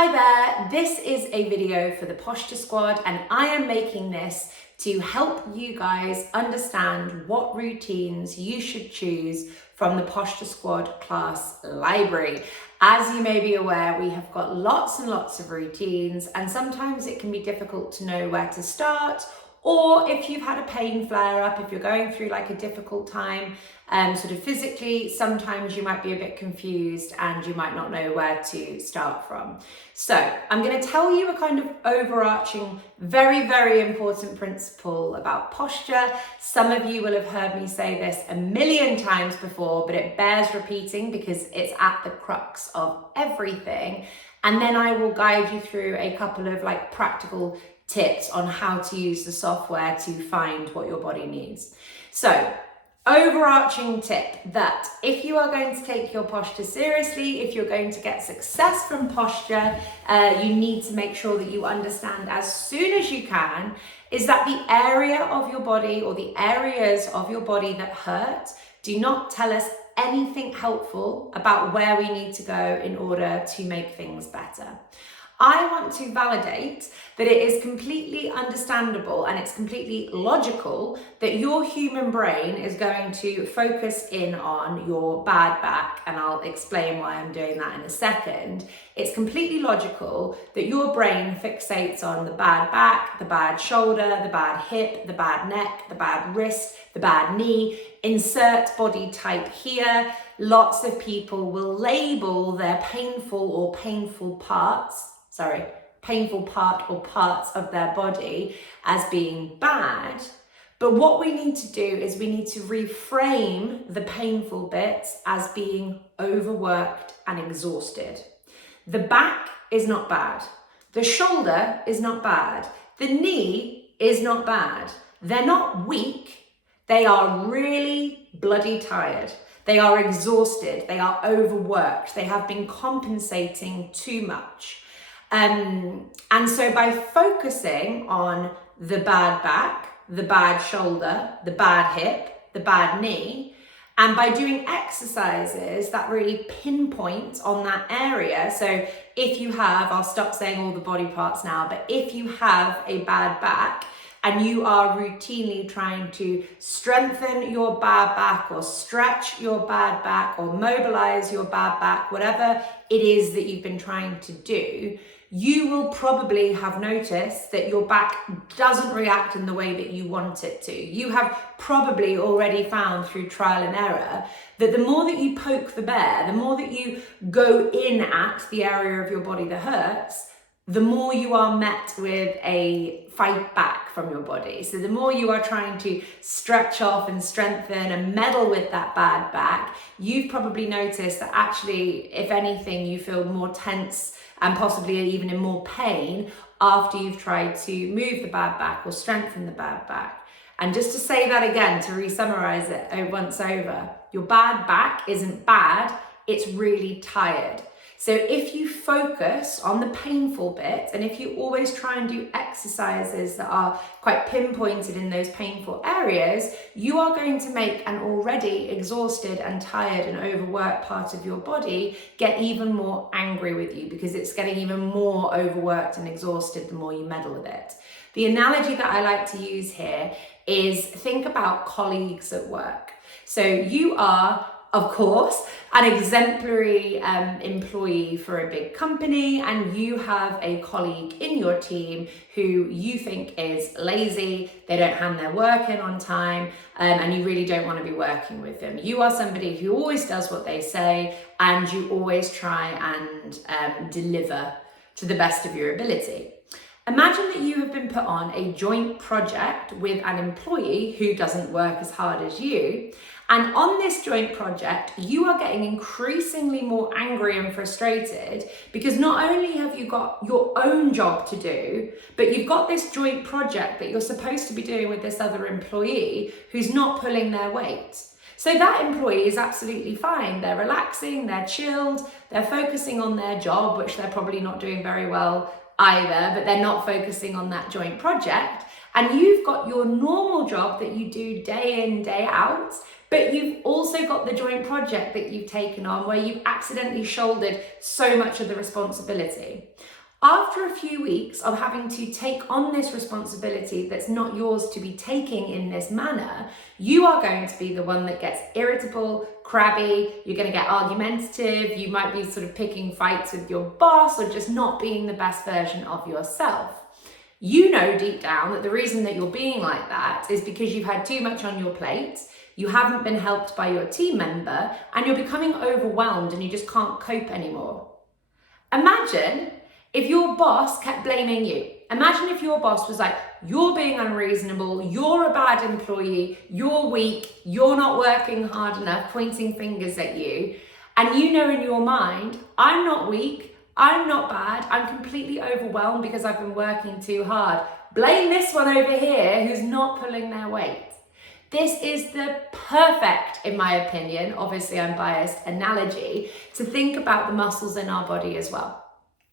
Hi there, this is a video for the Posture Squad and I am making this to help you guys understand what routines you should choose from the Posture Squad class library. As you may be aware, we have got lots and lots of routines and sometimes it can be difficult to know where to start, or if you've had a pain flare up, if you're going through like a difficult time sort of physically, sometimes you might be a bit confused and you might not know where to start from. So I'm going to tell you a kind of overarching, very, very important principle about posture. Some of you will have heard me say this a million times before, but it bears repeating because it's at the crux of everything. And then I will guide you through a couple of like practical tips on how to use the software to find what your body needs. So, overarching tip that if you are going to take your posture seriously, if you're going to get success from posture, you need to make sure that you understand as soon as you can is that the area of your body or the areas of your body that hurt do not tell us anything helpful about where we need to go in order to make things better. I want to validate that it is completely understandable and it's completely logical that your human brain is going to focus in on your bad back, and I'll explain why I'm doing that in a second. It's completely logical that your brain fixates on the bad back, the bad shoulder, the bad hip, the bad neck, the bad wrist, the bad knee. Insert body type here. Lots of people will label their painful part or parts of their body as being bad. But what we need to do is we need to reframe the painful bits as being overworked and exhausted. The back is not bad. The shoulder is not bad. The knee is not bad. They're not weak. They are really bloody tired. They are exhausted. They are overworked. They have been compensating too much. And so by focusing on the bad back, the bad shoulder, the bad hip, the bad knee, and by doing exercises that really pinpoint on that area. So if you have, I'll stop saying all the body parts now, but if you have a bad back and you are routinely trying to strengthen your bad back or stretch your bad back or mobilize your bad back, whatever it is that you've been trying to do, you will probably have noticed that your back doesn't react in the way that you want it to. You have probably already found through trial and error that the more that you poke the bear, the more that you go in at the area of your body that hurts, the more you are met with a fight back from your body. So the more you are trying to stretch off and strengthen and meddle with that bad back, you've probably noticed that actually, if anything, you feel more tense and possibly even in more pain after you've tried to move the bad back or strengthen the bad back. And just to say that again, to re-summarize it once over, your bad back isn't bad, it's really tired. So if you focus on the painful bit, and if you always try and do exercises that are quite pinpointed in those painful areas, you are going to make an already exhausted and tired and overworked part of your body get even more angry with you because it's getting even more overworked and exhausted the more you meddle with it. The analogy that I like to use here is think about colleagues at work. So you are, of course, an exemplary employee for a big company, and you have a colleague in your team who you think is lazy, they don't hand their work in on time, and you really don't want to be working with them. You are somebody who always does what they say, and you always try and deliver to the best of your ability. Imagine that you have been put on a joint project with an employee who doesn't work as hard as you. And on this joint project, you are getting increasingly more angry and frustrated because not only have you got your own job to do, but you've got this joint project that you're supposed to be doing with this other employee who's not pulling their weight. So that employee is absolutely fine. They're relaxing, they're chilled, they're focusing on their job, which they're probably not doing very well either, but they're not focusing on that joint project. And you've got your normal job that you do day in, day out, But you've also got the joint project that you've taken on where you've accidentally shouldered so much of the responsibility. After a few weeks of having to take on this responsibility that's not yours to be taking in this manner, you are going to be the one that gets irritable, crabby, you're going to get argumentative, you might be sort of picking fights with your boss or just not being the best version of yourself. You know deep down that the reason that you're being like that is because you've had too much on your plate, you haven't been helped by your team member, and you're becoming overwhelmed and you just can't cope anymore. Imagine if your boss kept blaming you. Imagine if your boss was like, you're being unreasonable, you're a bad employee, you're weak, you're not working hard enough, pointing fingers at you. And you know in your mind, I'm not weak, I'm not bad, I'm completely overwhelmed because I've been working too hard. Blame this one over here who's not pulling their weight. This is the perfect, in my opinion, obviously I'm biased, analogy to think about the muscles in our body as well.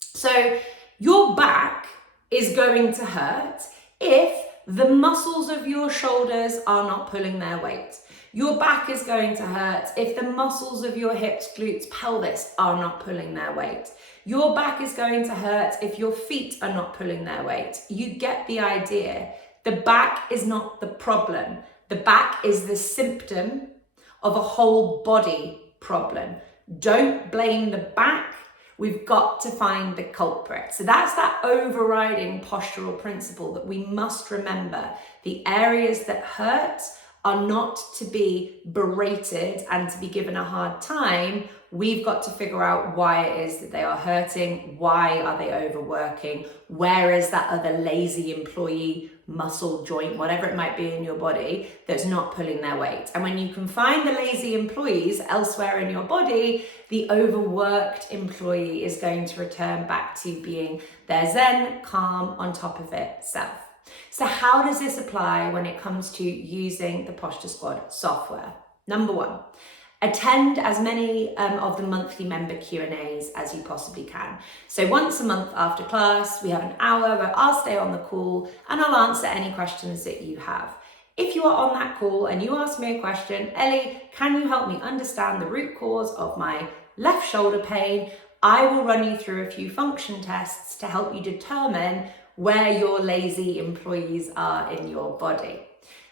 So your back is going to hurt if the muscles of your shoulders are not pulling their weight. Your back is going to hurt if the muscles of your hips, glutes, pelvis are not pulling their weight. Your back is going to hurt if your feet are not pulling their weight. You get the idea. The back is not the problem. The back is the symptom of a whole body problem. Don't blame the back. We've got to find the culprit. So that's that overriding postural principle that we must remember. The areas that hurt are not to be berated and to be given a hard time. We've got to figure out why it is that they are hurting. Why are they overworking? Where is that other lazy employee, muscle, joint, whatever it might be in your body that's not pulling their weight? And when you can find the lazy employees elsewhere in your body, the overworked employee is going to return back to being their zen, calm, on top of it self. So how does this apply when it comes to using the Posture Squad software? Number one, attend as many of the monthly member Q&As as you possibly can. So once a month after class, we have an hour where I'll stay on the call and I'll answer any questions that you have. If you are on that call and you ask me a question, Ellie, can you help me understand the root cause of my left shoulder pain? I will run you through a few function tests to help you determine where your lazy employees are in your body.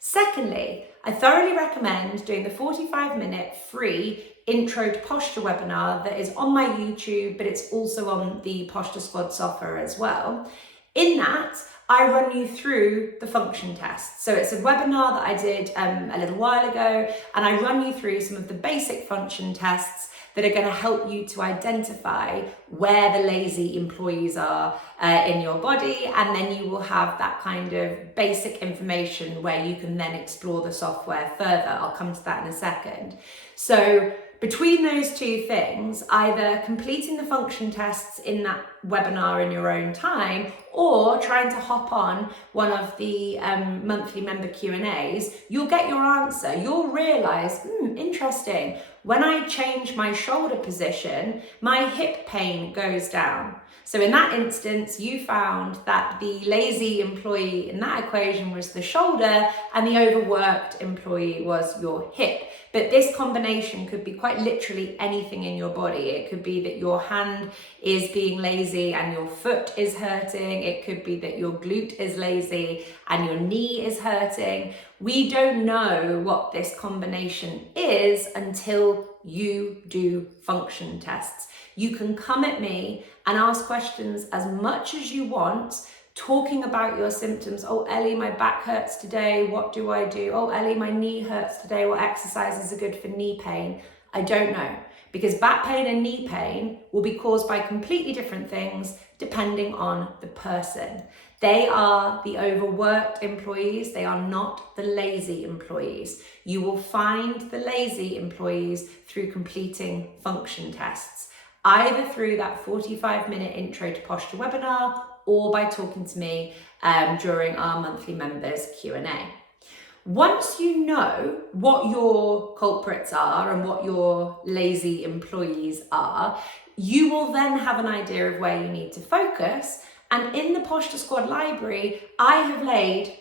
Secondly, I thoroughly recommend doing the 45-minute free intro to posture webinar that is on my YouTube, but it's also on the Posture Squad software as well. In that, I run you through the function tests. So it's a webinar that I did a little while ago, and I run you through some of the basic function tests that are going to help you to identify where the lazy employees are in your body, and then you will have that kind of basic information where you can then explore the software further. I'll come to that in a second. So between those two things, either completing the function tests in that webinar in your own time or trying to hop on one of the monthly member Q&As, you'll get your answer. You'll realize, interesting, when I change my shoulder position, my hip pain goes down. So in that instance, you found that the lazy employee in that equation was the shoulder and the overworked employee was your hip. But this combination could be quite literally anything in your body. It could be that your hand is being lazy and your foot is hurting. It could be that your glute is lazy and your knee is hurting. We don't know what this combination is until you do function tests. You can come at me and ask questions as much as you want, talking about your symptoms. Oh, Ellie, my back hurts today. What do I do? Oh, Ellie, my knee hurts today. What exercises are good for knee pain? I don't know, because back pain and knee pain will be caused by completely different things depending on the person. They are the overworked employees. They are not the lazy employees. You will find the lazy employees through completing function tests, either through that 45-minute intro to posture webinar or by talking to me during our monthly members Q&A. Once you know what your culprits are and what your lazy employees are, you will then have an idea of where you need to focus. And in the Posture Squad library, I have laid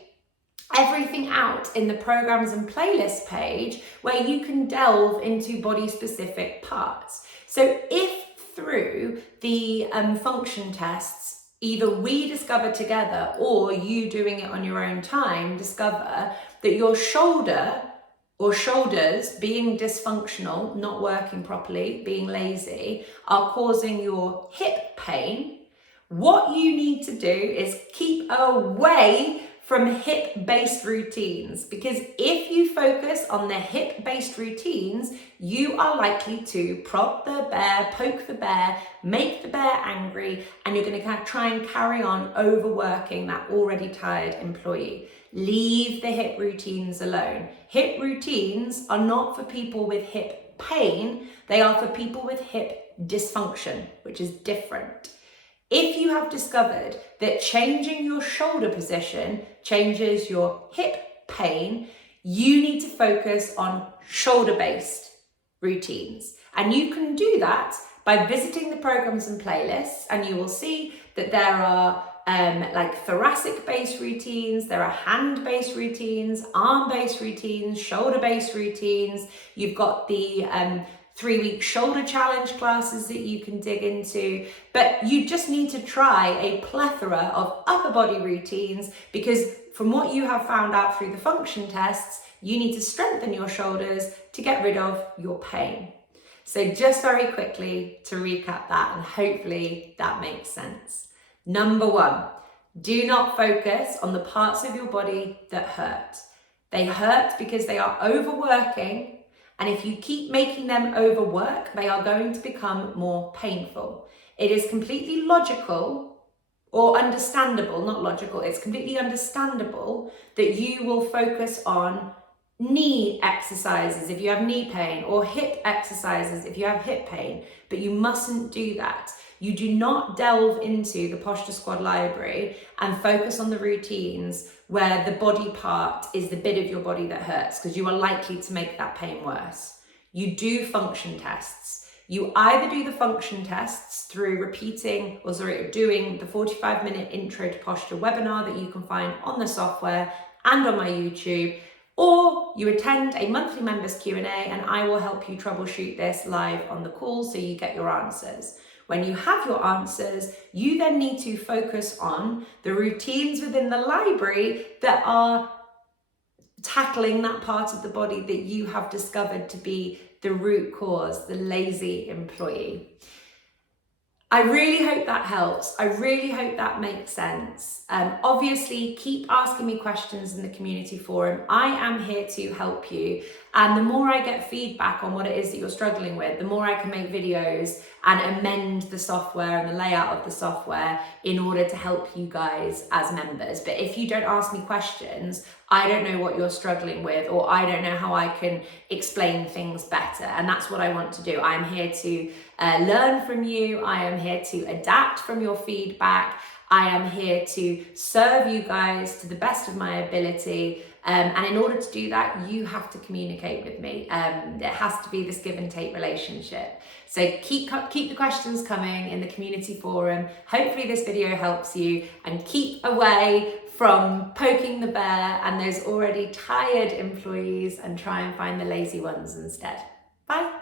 everything out in the programs and playlists page where you can delve into body specific parts. So if through the function tests, either we discover together or you doing it on your own time, discover that your shoulder or shoulders being dysfunctional, not working properly, being lazy, are causing your hip pain, what you need to do is keep away from hip-based routines, because if you focus on the hip-based routines, you are likely to prod the bear, poke the bear, make the bear angry, and you're going to try and carry on overworking that already tired employee. Leave the hip routines alone. Hip routines are not for people with hip pain, they are for people with hip dysfunction, which is different. If you have discovered that changing your shoulder position changes your hip pain, you need to focus on shoulder-based routines. And you can do that by visiting the programs and playlists, and you will see that there are like thoracic-based routines, there are hand-based routines, arm-based routines, shoulder-based routines. You've got the 3-week shoulder challenge classes that you can dig into, but you just need to try a plethora of upper body routines, because from what you have found out through the function tests, you need to strengthen your shoulders to get rid of your pain. So just very quickly to recap that, and hopefully that makes sense. Number 1, do not focus on the parts of your body that hurt. They hurt because they are overworking. And if you keep making them overwork, they are going to become more painful. It is completely logical or understandable, not logical, it's completely understandable that you will focus on knee exercises if you have knee pain, or hip exercises if you have hip pain, but you mustn't do that. You do not delve into the Posture Squad library and focus on the routines where the body part is the bit of your body that hurts, because you are likely to make that pain worse. You do function tests. You either do the function tests through doing the 45-minute intro to posture webinar that you can find on the software and on my YouTube, or you attend a monthly members Q&A and I will help you troubleshoot this live on the call so you get your answers. When you have your answers, you then need to focus on the routines within the library that are tackling that part of the body that you have discovered to be the root cause, the lazy employee. I really hope that helps. I really hope that makes sense. Obviously, keep asking me questions in the community forum. I am here to help you. And the more I get feedback on what it is that you're struggling with, the more I can make videos and amend the software and the layout of the software in order to help you guys as members. But if you don't ask me questions, I don't know what you're struggling with, or I don't know how I can explain things better. And that's what I want to do. I'm here to learn from you. I am here to adapt from your feedback. I am here to serve you guys to the best of my ability. And in order to do that, you have to communicate with me. It has to be this give and take relationship. So keep the questions coming in the community forum. Hopefully this video helps you, and keep away from poking the bear and those already tired employees, and try and find the lazy ones instead. Bye.